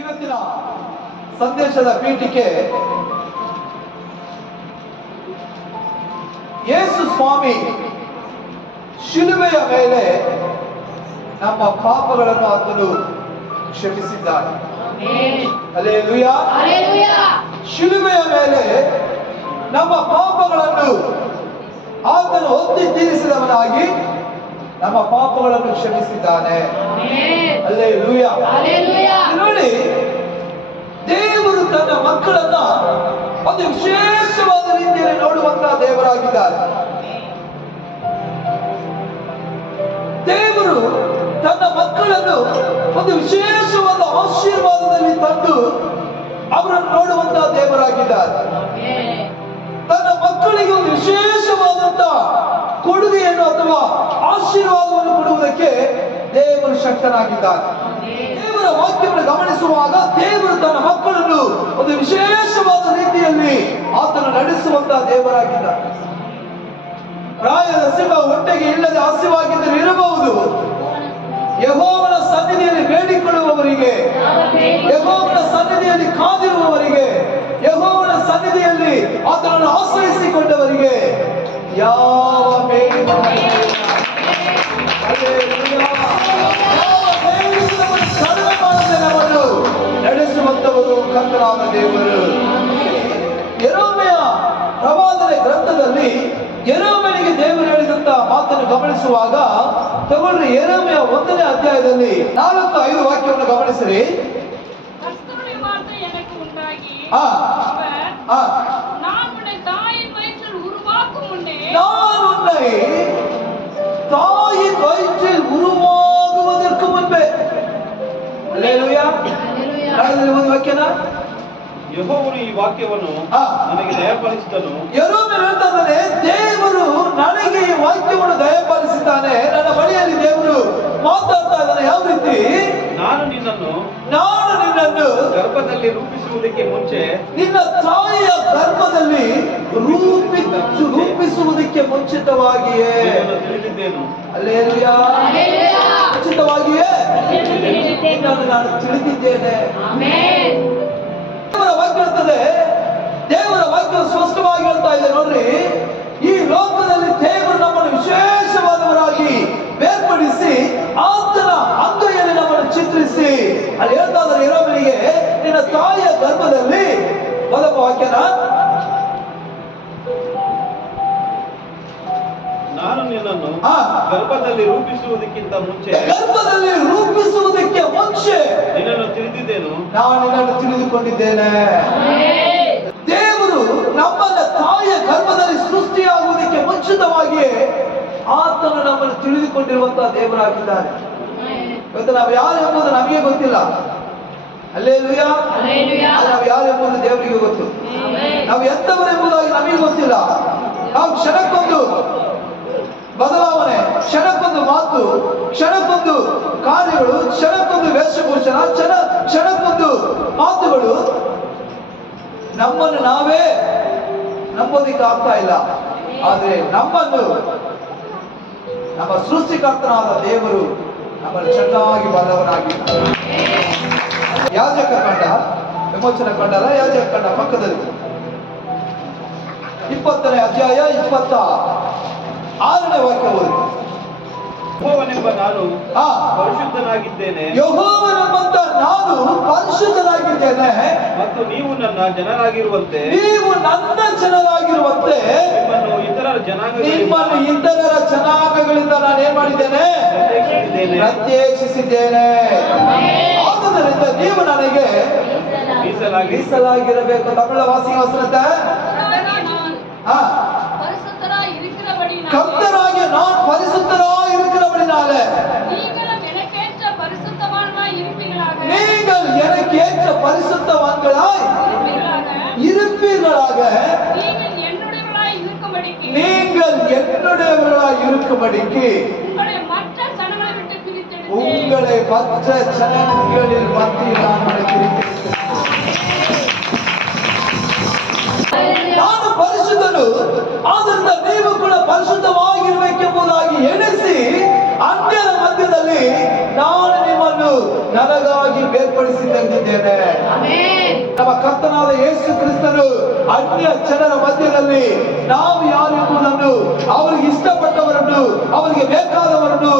ಇವತ್ತಿನ ಸಂದೇಶದ ಪೀಠಿಕೆ ಯೇಸು ಸ್ವಾಮಿ ಶಿಲುಬೆಯ ಮೇಲೆ ನಮ್ಮ ಪಾಪಗಳನ್ನು ಆತನು ಕ್ಷಮಿಸಿದ್ದಾನೆ. ಹಲ್ಲೆಲೂಯಾ. ಶಿಲುಬೆಯ ಮೇಲೆ ನಮ್ಮ ಪಾಪಗಳನ್ನು ಆತನು ಹೊತ್ತಿ ತೀರಿಸಿದವನಾಗಿ ನಮ್ಮ ಪಾಪಗಳನ್ನು ಕ್ಷಮಿಸಿದ್ದಾನೆ. ಹಲ್ಲೆಲೂಯಾ. ನೋಡಿ, ದೇವರು ತನ್ನ ಮಕ್ಕಳನ್ನ ಒಂದು ವಿಶೇಷವಾದ ರೀತಿಯಲ್ಲಿ ನೋಡುವಂತಹ ದೇವರಾಗಿದ್ದಾರೆ. ದೇವರು ತನ್ನ ಮಕ್ಕಳನ್ನು ಒಂದು ವಿಶೇಷವಾದ ಆಶೀರ್ವಾದದಲ್ಲಿ ತಂದು ಅವರನ್ನು ನೋಡುವಂತಹ ದೇವರಾಗಿದ್ದಾರೆ. ತನ್ನ ಮಕ್ಕಳಿಗೆ ಒಂದು ವಿಶೇಷವಾದಂತಹ ಕೊಡುಗೆಯನ್ನು ಅಥವಾ ಆಶೀರ್ವಾದವನ್ನು ಕೊಡುವುದಕ್ಕೆ ದೇವರು ಶಕ್ತನಾಗಿದ್ದಾನೆ. ದೇವರ ವಾಕ್ಯವನ್ನು ಗಮನಿಸುವಾಗ ದೇವರು ತನ್ನ ಮಕ್ಕಳನ್ನು ಒಂದು ವಿಶೇಷವಾದ ರೀತಿಯಲ್ಲಿ ಆತನು ನಡೆಸುವಂತಹ ದೇವರಾಗಿದ್ದಾನೆ. ಪ್ರಾಯದ ಸಿಂಹ ಹೊಟ್ಟೆಗೆ ಇಲ್ಲದೆ ಹಸಿವಾಗಿದ್ದರೆ ಇರಬಹುದು. ಯೆಹೋವನ ಸನ್ನಿಧಿಯಲ್ಲಿ ಬೇಡಿಕೊಳ್ಳುವವರಿಗೆ, ಯೆಹೋವನ ಸನ್ನಿಧಿಯಲ್ಲಿ ಕಾದಿರುವವರಿಗೆ, ಯೆಹೋವನ ಸನ್ನಿಧಿಯಲ್ಲಿ ಆತನನ್ನು ಆಶ್ರಯಿಸಿಕೊಂಡವರಿಗೆ ಯಾವ ಬೇಡಿಕೆ ಕಡಿಮೆ ಮಾಡದೆ ನಮ್ಮನ್ನು ನಡೆಸುವಂತವರು ಕರ್ತನಾದ ದೇವರು. ಯೆರೆಮೀಯ ಪ್ರವಾದನೆ ಗ್ರಂಥದಲ್ಲಿ ಯೆರೆಮೀಯನಿಗೆ ದೇವರು ಹೇಳಿದಂತ ಮಾತನ್ನು ಗಮನಿಸುವಾಗ ತಗೊಳ್ರಿ, ಯೆರೆಮೀಯ 1ನೇ ಅಧ್ಯಾಯದಲ್ಲಿ 4-5 ವಾಕ್ಯವನ್ನು ಗಮನಿಸಿರಿ. நான் உன்னை தாயின் வயிற்றில் உருவாகுவதற்கு முன்பே. ಹಲ್ಲೆಲೂಯಾ. ಒಂದು ವಾಕ್ಯನ ಯೆಹೋವನು ಈ ವಾಕ್ಯವನ್ನು ನನಗೆ ದಯಪಾಲಿಸಿದನು. ಯೆರೆಮೀಯ ಹೇಳ್ತಾನೆ, ದೇವರು ನನಗೆ ಈ ವಾಕ್ಯವನ್ನು ದಯಪಾಲಿಸಿದ್ದಾನೆ. ನನ್ನ ಬಳಿಯಲ್ಲಿ ದೇವರು ಮಾತಾಡ್ತಾ ಇದ್ದಾನೆ. ಯಾವ ರೀತಿ? ನಾನು ನಿನ್ನನ್ನು ಗರ್ಭದಲ್ಲಿ ರೂಪಿಸುವುದಕ್ಕೆ ಮುಂಚೆ, ನಿನ್ನ ತಾಯಿಯ ಗರ್ಭದಲ್ಲಿ ರೂಪಿಸುವುದಕ್ಕೆ ಮುಂಚಿತವಾಗಿಯೇ ತಿಳಿದಿದ್ದೇನು. ಹಲ್ಲೆಲೂಯಾ. ಮುಂಚಿತವಾಗಿಯೇ ನಿನ್ನನ್ನು ನಾನು ತಿಳಿದಿದ್ದೇನೆ. ದೇವರ ವಾಕ್ಯ ಹೇಳ್ತದೆ, ದೇವರ ವಾಕ್ಯ ಸ್ಪಷ್ಟವಾಗಿ ಹೇಳ್ತಾ ಇದೆ. ನೋಡ್ರಿ, ಈ ಲೋಕದಲ್ಲಿ ದೇವರು ನಮ್ಮನ್ನು ವಿಶೇಷವಾದವರಾಗಿ ಬೇರ್ಪಡಿಸಿ ಆತನ ಅಂಗೈಯಲ್ಲಿ ನಮ್ಮನ್ನು ಚಿತ್ರಿಸಿ ಅಲ್ಲಿ ಹೇಳ್ತಾ ಇದ್ದಾರೆ ಯೆರೆಮೀಯನಿಗೆ, ನಿನ್ನ ತಾಯಿಯ ಗರ್ಭದಲ್ಲಿ ಮೊದಲ ವಾಕ್ಯನ ನಾನು ನಿನ್ನನ್ನು ಗರ್ಭದಲ್ಲಿ ರೂಪಿಸುವುದಕ್ಕಿಂತ ಮುಂಚೆ, ಗರ್ಭದಲ್ಲಿ ರೂಪಿಸುವುದಕ್ಕೆ ಮುಂಚೆ ನಿನ್ನನ್ನು ತಿಳಿದಿದ್ದೇನು. ನಾನು ನಿನ್ನನ್ನು ತಿಳಿದುಕೊಂಡಿದ್ದೇನೆ. ದೇವರು ನಮ್ಮನ್ನ ತಾಯಿಯ ಗರ್ಭದಲ್ಲಿ ಸೃಷ್ಟಿಯಾಗುವುದಕ್ಕೆ ಮುಂಚಿತವಾಗಿಯೇ ಆತನು ನಮ್ಮನ್ನು ತಿಳಿದುಕೊಂಡಿರುವಂತಹ ದೇವರಾಗಿದ್ದಾನೆ. ಇವತ್ತು ನಾವು ಯಾರು ಎಂಬುದು ನಮಗೆ ಗೊತ್ತಿಲ್ಲ. ಹಲ್ಲೆಲೂಯಾ. ನಾವು ಯಾರು ಎಂಬುದು ದೇವರಿಗೆ ಗೊತ್ತು. ನಾವು ಎಂತವರು ಎಂಬುದಾಗಿ ನಮಗೆ ಗೊತ್ತಿಲ್ಲ. ನಾವು ಕ್ಷಣಕ್ಕೊಂದು ಬದಲಾವಣೆ, ಕ್ಷಣಕ್ಕೊಂದು ಮಾತು, ಕ್ಷಣಕ್ಕೊಂದು ಕಾರ್ಯಗಳು, ಕ್ಷಣಕ್ಕೊಂದು ವೇಷಭೂಷಣ, ಕ್ಷಣಕ್ಕೊಂದು ಮಾತುಗಳು ನಮ್ಮನ್ನು ನಾವೇ ನಂಬೋದಿಕ್ಕೆ ಆಗ್ತಾ ಇಲ್ಲ. ಆದ್ರೆ ನಮ್ಮನ್ನು ನಮ್ಮ ಸೃಷ್ಟಿಕರ್ತನಾದ ದೇವರು ನಮ್ಮನ್ನು ಚೆನ್ನಾಗಿ ಬಲ್ಲವನಾಗಿದ್ದಾನೆ. ಯಾಜಕ ಕಂಡ, ವಿಮೋಚನ ಕಂಡಲ್ಲ, ಯಾಜಕ ಕಂಡ ಪಕ್ಕದಲ್ಲಿ 20ನೇ ಅಧ್ಯಾಯ 26ನೇ ವಾಕ್ಯ ಓದಿ. ಯೆಹೋವನೆಂಬ ನಾನು ಪರಿಶುದ್ಧನಾಗಿದ್ದೇನೆ, ಯೆಹೋವನೆಂಬಂತ ನಾನು ಪರಿಶುದ್ಧನಾಗಿದ್ದೇನೆ, ಮತ್ತು ನೀವು ನನ್ನ ಜನರಾಗಿರುವಂತೆ, ನಿಮ್ಮನ್ನು ಇತರರ ಜನಾಂಗಗಳಿಂದ ನಾನು ಏನ್ ಮಾಡಿದ್ದೇನೆ? ಪ್ರತ್ಯೇಕಿಸಿದ್ದೇನೆ. ಆದುದರಿಂದ ನೀವು ನನಗೆ ಮೀಸಲಾಗಿರಬೇಕು. ತಮಿಳ ವಾಸಿಗೆ ವಸನತೆ கர்த்தராகிய நான் பரிசுத்தராய் இருக்கிறபடினாலே நீங்கள் எனக்கு ஏற்ற பரிசுத்தவான்களாய் இருப்பீர்களாக. நீங்கள் என்னுடையவர்களாய் இருக்கும்படிக்கு உங்களை மற்ற ஜனங்களில் மத்தியில் நான் பிரித்தெடுத்தேன். ಹೊಂದಿದ್ದೇನೆ. ಆಮೆನ್. ನಮ್ಮ ಕರ್ತನಾದ ಯೇಸು ಕ್ರಿಸ್ತನು ಅನ್ಯ ಜನರ ಮಧ್ಯದಲ್ಲಿ ನಾವು ಯಾರು ಎಂಬುದನ್ನು, ಅವರಿಗೆ ಇಷ್ಟಪಟ್ಟವರನ್ನು, ಅವರಿಗೆ ಬೇಕಾದವರನ್ನು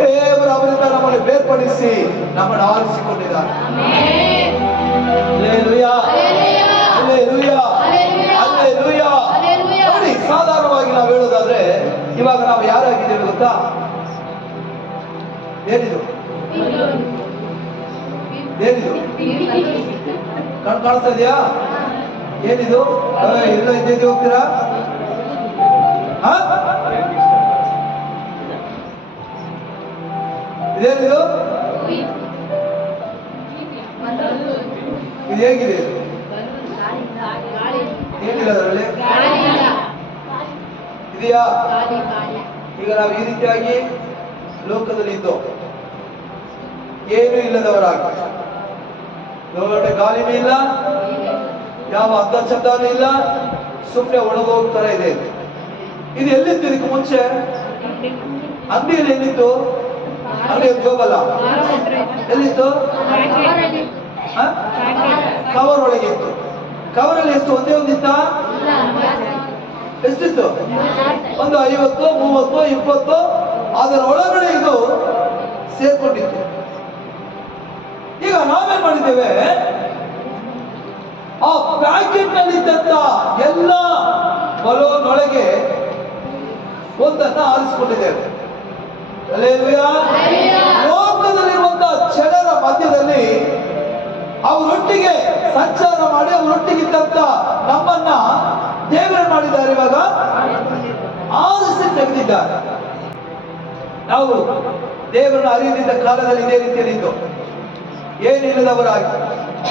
ದೇವರು ಅವರಿಂದ ನಮ್ಮನ್ನು ಬೇರ್ಪಡಿಸಿ ನಮ್ಮನ್ನು ಆರಿಸಿಕೊಂಡಿದ್ದಾರೆ. Amen. Hallelujah, hallelujah, hallelujah, hallelujah, hallelujah. Hallelujah. ನೋಡಿ, ಸಾಧಾರಣವಾಗಿ ನಾವು ಹೇಳೋದಾದ್ರೆ ಇವಾಗ ನಾವು ಯಾರಾಗಿದ್ದೇವೆ ಗೊತ್ತಾ? ಏನಿದು ಏನಿದು ಕಣ್ ಕಾಣಿಸ್ತಾ ಇದೆಯಾ? ಏನಿದು? ಎಲ್ಲ ಇದ್ದಿದ್ದು ಹೋಗ್ತೀರಾ? ಹ? ಇದೇನಿದು? ಇದು ಹೇಗಿದೆ? ಏನಿಲ್ಲ ಅದರಲ್ಲಿ ಇದೆಯಾ? ಈಗ ನಾವು ಈ ರೀತಿಯಾಗಿ ಲೋಕದಲ್ಲಿ ಇದ್ದು ಏನು ಇಲ್ಲದವರಾಗಿ, ಒಳಗಡೆ ಗಾಳಿನೂ ಇಲ್ಲ, ಯಾವ ಅರ್ಧ ಚಂದನೂ ಇಲ್ಲ, ಸುಮ್ಮನೆ ಒಣಗೋಗ್ತಾರ ಇದೆ. ಇದು ಎಲ್ಲಿತ್ತು? ಇದಕ್ಕೆ ಮುಂಚೆ ಅಂಗಡಿಯಲ್ಲಿ ಎಲ್ಲಿತ್ತು? ಅಂಗಡಿಯಲ್ಲಿ ಹೋಗಲ್ಲ, ಎಲ್ಲಿತ್ತು? ಕವರ್ ಒಳಗೆ ಇತ್ತು. ಕವರಲ್ಲಿ ಎಷ್ಟು? ಒಂದೇ ಒಂದಿತ್ತ? ಎಷ್ಟಿತ್ತು? ಒಂದು 50, 30, 20 ಅದರ ಒಳಗಡೆ ಇದು ಸೇರ್ಕೊಂಡಿತ್ತು. ಈಗ ನಾವೇನ್ ಮಾಡಿದ್ದೇವೆ? ಆ ಪ್ಯಾಕೆಟ್ ನಲ್ಲಿದ್ದಂತ ಎಲ್ಲ ಬಲೂನೊಳಗೆ ಒಂದನ್ನ ಆರಿಸಿಕೊಂಡಿದ್ದೇವೆ. ಹಲ್ಲೆಲೂಯಾ. ಲೋಕದಲ್ಲಿರುವಂತಹ ಜನರ ಮಧ್ಯದಲ್ಲಿ ಅವರೊಟ್ಟಿಗೆ ಸಂಚಾರ ಮಾಡಿ ಅವರೊಟ್ಟಿಗಿದ್ದಂತ ನಮ್ಮನ್ನ ದೇವರು ಮಾಡಿದ್ದಾರೆ, ಇವಾಗ ಆರಿಸಿ ತೆಗೆದಿದ್ದಾರೆ. ನಾವು ದೇವರನ್ನ ಅರಿಯದಿದ್ದ ಕಾಲದಲ್ಲಿ ಇದೇ ರೀತಿಯಲ್ಲಿದ್ದು ಏನಿಲ್ಲದವರಾಗಿ,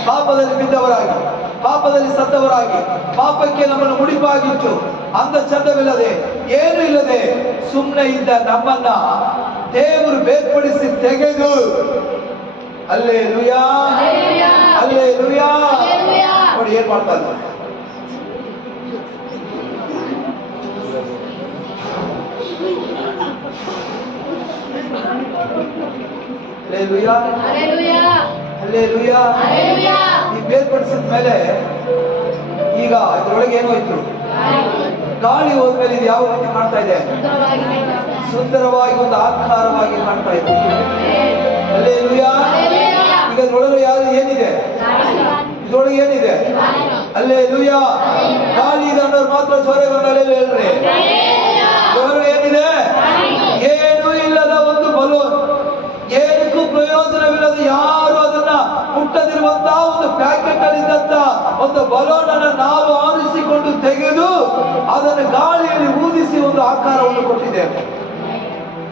ಪಾಪದಲ್ಲಿ ಬಿದ್ದವರಾಗಿ, ಪಾಪದಲ್ಲಿ ಸತ್ತವರಾಗಿ, ಪಾಪಕ್ಕೆ ನಮ್ಮನ್ನು ಮುಡಿಪಾಗಿಟ್ಟು ಅಂದ ಚಂದವಿಲ್ಲದೆ ಏನು ಇಲ್ಲದೆ ಸುಮ್ಮನೆ ಇದ್ದ ನಮ್ಮನ್ನ ದೇವರು ಬೇರ್ಪಡಿಸಿ ತೆಗೆದು, ಹಲ್ಲೆಲೂಯಾ, ಹಲ್ಲೆಲೂಯಾ. ನೋಡಿ ಏನ್ ಮಾಡ್ತಾ ಇದ್ದಾರೆ. Hallelujah, hallelujah. ಈ ಬೇರ್ಪಡಿಸಿದ ಮೇಲೆ ಈಗ ಇದ್ರೊಳಗೆ ಏನೋಯ್ತು? ಗಾಳಿ ಹೋದ್ಮೇಲೆ ಇದು ಯಾವ ರೀತಿ ಮಾಡ್ತಾ ಇದೆ? ಸುಂದರವಾಗಿ ಒಂದು ಆಕಾರವಾಗಿ ಮಾಡ್ತಾ ಇದೆ. ಹಲ್ಲೆಲೂಯಾ. ಈಗ ಇದ್ರೊಳಗೆ ಯಾರು ಏನಿದೆ? ಇದ್ರೊಳಗೆ ಏನಿದೆ? ಹಲ್ಲೆಲೂಯಾ. ಗಾಳಿ ಇದೆ ಅನ್ನೋರು ಮಾತ್ರ ಜೋರಾಗಿ ಒಂದು ಹಲ್ಲೆಲೂಯಾ ಹೇಳ್ರಿ. ಇದ್ರೊಳಗೆ ಏನಿದೆ? ಏನೂ ಇಲ್ಲದ ಒಂದು ಬಲೂನ್, ಏನಕ್ಕೂ ಪ್ರಯೋಜನವಿಲ್ಲದ, ಯಾರು ಅದನ್ನ ಮುಟ್ಟದಿರುವಂತಹ ಒಂದು ಪ್ಯಾಕೆಟ್ ಅಲ್ಲಿ ಇದ್ದಂತ ಒಂದು ಬಲೂನ್ ಅನ್ನು ನಾವು ಆರಿಸಿಕೊಂಡು ತೆಗೆದು ಅದನ್ನು ಗಾಳಿಯಲ್ಲಿ ಊದಿಸಿ ಒಂದು ಆಕಾರವನ್ನು ಕೊಟ್ಟಿದ್ದೇವೆ.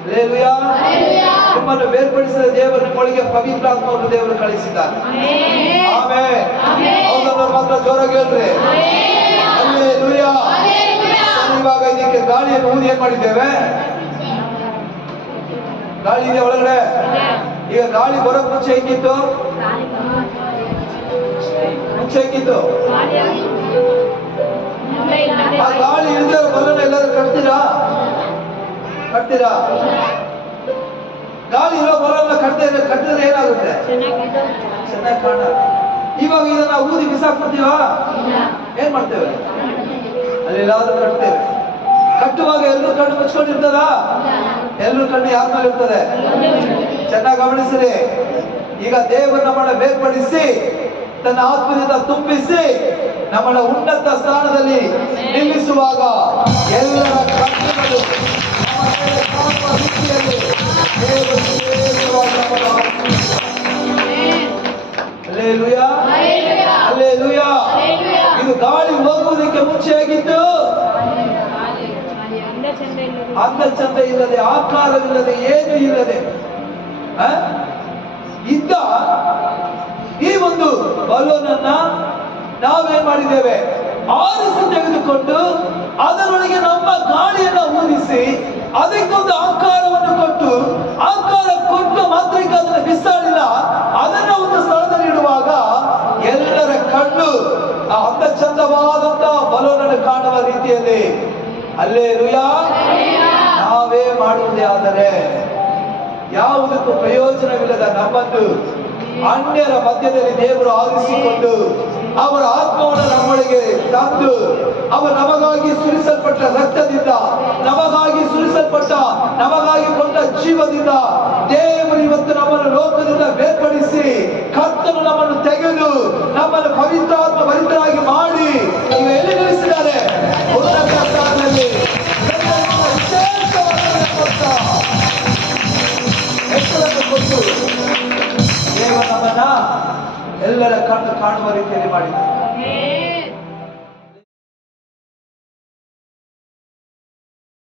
ಹಲ್ಲೆಲೂಯಾ. ನಿಮ್ಮನ್ನು ಬೇರ್ಪಡಿಸಿದ ದೇವರು ನಿಮ್ಮೊಳಗೆ ಪವಿತ್ರಾತ್ಮವನ್ನು ದೇವರು ಕಳಿಸಿದ್ದಾರೆ. ಆಮೆನ್. ಹೌದನ್ನು ಮಾತ್ರ ಜೋರಾಗಿ ಹೇಳ್ರಿ. ಹಲ್ಲೆಲೂಯಾ. ಇವಾಗ ಇದಕ್ಕೆ ಗಾಳಿಯನ್ನು ಊದಿ ಏನ್ ಮಾಡಿದ್ದೇವೆ? ಗಾಳಿ ಇದೆ ಒಳಗಡೆ. ಈಗ ಗಾಳಿ ಬರೋಕ್ ಮುಂಚೆ ಹೆಂಗಿತ್ತು? ಮುಂಚೆ ಹೆಂಗಿತ್ತು? ಆ ಗಾಳಿ ಇಳಿದಿರೋ ಬಲೂನ್ ಎಲ್ಲರೂ ಕಟ್ತೀರಾ? ಕಟ್ತೀರಾ? ಗಾಳಿ ಇರೋ ಬಲೂನ್ ಕಟ್ಟಿದ್ರೆ ಏನಾಗುತ್ತೆ? ಚೆನ್ನಾಗಿ ಕಾಣ. ಇವಾಗ ಇದನ್ನ ಊದಿ ಬಿಸಾಕ್ಬಿಡ್ತೀವಾ? ಏನ್ ಮಾಡ್ತೇವೆ? ಅಲ್ಲಿ ಎಲ್ಲಾದ್ರೂ ಕಟ್ತೇವೆ. ಕಟ್ಟುವಾಗ ಎಲ್ಲರೂ ಕಣ್ಣು ಮುಚ್ಕೊಂಡಿರ್ತದ? ಎಲ್ಲರೂ ಕಣ್ಣು ಯಾರ ಮೇಲೆ ಇರ್ತದೆ? ಚೆನ್ನಾಗಿ ಗಮನಿಸ್ರಿ. ಈಗ ದೇವರು ನಮ್ಮನ್ನ ಬೇರ್ಪಡಿಸಿ ತನ್ನ ಆತ್ಮದಿಂದ ತುಂಬಿಸಿ ನಮ್ಮನ್ನ ಉನ್ನತ ಸ್ಥಾನದಲ್ಲಿ ನಿಲ್ಲಿಸುವಾಗ ಎಲ್ಲರ ಕಣ್ಣುಗಳು ನಮ್ಮ ಮೇಲೆ ಕಾಣುವ ರೀತಿಯಲ್ಲಿ ದೇವರು ವಿಶೇಷವಾಗಿ ನಮ್ಮನ್ನು ಹಲ್ಲೆಲೂಯಾ, ಹಲ್ಲೆಲೂಯಾ. ಇದು ಗಾಳಿ ಹೋಗುವುದಕ್ಕೆ ಮುಂಚೆ ಆಗಿತ್ತು ಅಂದ ಚಂದ ಇಲ್ಲದೆ, ಆಕಾರವಿಲ್ಲದೆ, ಏನು ಇಲ್ಲದೆ ಇದ್ದ ಈ ಒಂದು ಬಲೂನ್ ಅನ್ನ ನಾವೇನ್ ಮಾಡಿದ್ದೇವೆ? ಆರಿಸಿ ತೆಗೆದುಕೊಂಡು ಅದರೊಳಗೆ ನಮ್ಮ ಗಾಳಿಯನ್ನ ಊದಿಸಿ ಅದಕ್ಕೊಂದು ಆಕಾರವನ್ನು ಕೊಟ್ಟು, ಆಕಾರ ಕೊಟ್ಟು ಮಾತ್ರಕ್ಕೆ ಅದನ್ನು ಬಿಸಾಡಿಲ್ಲ, ಅದನ್ನ ಒಂದು ಸ್ಥಳದಲ್ಲಿ ಇಡುವಾಗ ಎಲ್ಲರ ಕಣ್ಣು ಆ ಅಂದ ಚಂದವಾದಂತಹ ಬಲೂನ್ ಅನ್ನು ಕಾಣುವ ರೀತಿಯಲ್ಲಿ ಹಲ್ಲೆಲೂಯಾ ನಾವೇ ಮಾಡುವುದೇ ಆದರೆ ಯಾವುದಕ್ಕೂ ಪ್ರಯೋಜನವಿಲ್ಲದ ನಮ್ಮನ್ನು ಅನ್ಯರ ಮಧ್ಯದಲ್ಲಿ ದೇವರು ಆರಿಸಿಕೊಂಡು ಅವರ ಆತ್ಮವನ್ನು ನಮ್ಮೊಳಗೆ ತಂದು ಅವರು ನಮಗಾಗಿ ಸುರಿಸಲ್ಪಟ್ಟ ರಕ್ತದಿಂದ, ನಮಗಾಗಿ ಸುರಿಸಲ್ಪಟ್ಟ, ನಮಗಾಗಿ ಕೊಟ್ಟ ಜೀವದಿಂದ ದೇವರು ಇವತ್ತು ನಮ್ಮನ್ನು ಲೋಕದಿಂದ ಬೇರ್ಪಡಿಸಿ ಕರ್ತನು ನಮ್ಮನ್ನು ತೆಗೆದು ನಮ್ಮನ್ನು ಪವಿತ್ರಾತ್ಮ ಭರಿತರಾಗಿ ಮಾಡಿ ಈಗ ಎಲ್ಲಿ ನಿಲ್ಲಿಸಿದ್ದಾರೆ? ಉನ್ನತ ಸ್ಥಾನದಲ್ಲಿ ಎತ್ತರವನ್ನು ಕೊಟ್ಟು ದೇವರು ನಮ್ಮನ್ನ ಎಲ್ಲರ ಕಣ್ಣು ಕಾಣುವ ರೀತಿಯಲ್ಲಿ ಮಾಡಿದ್ದಾರೆ.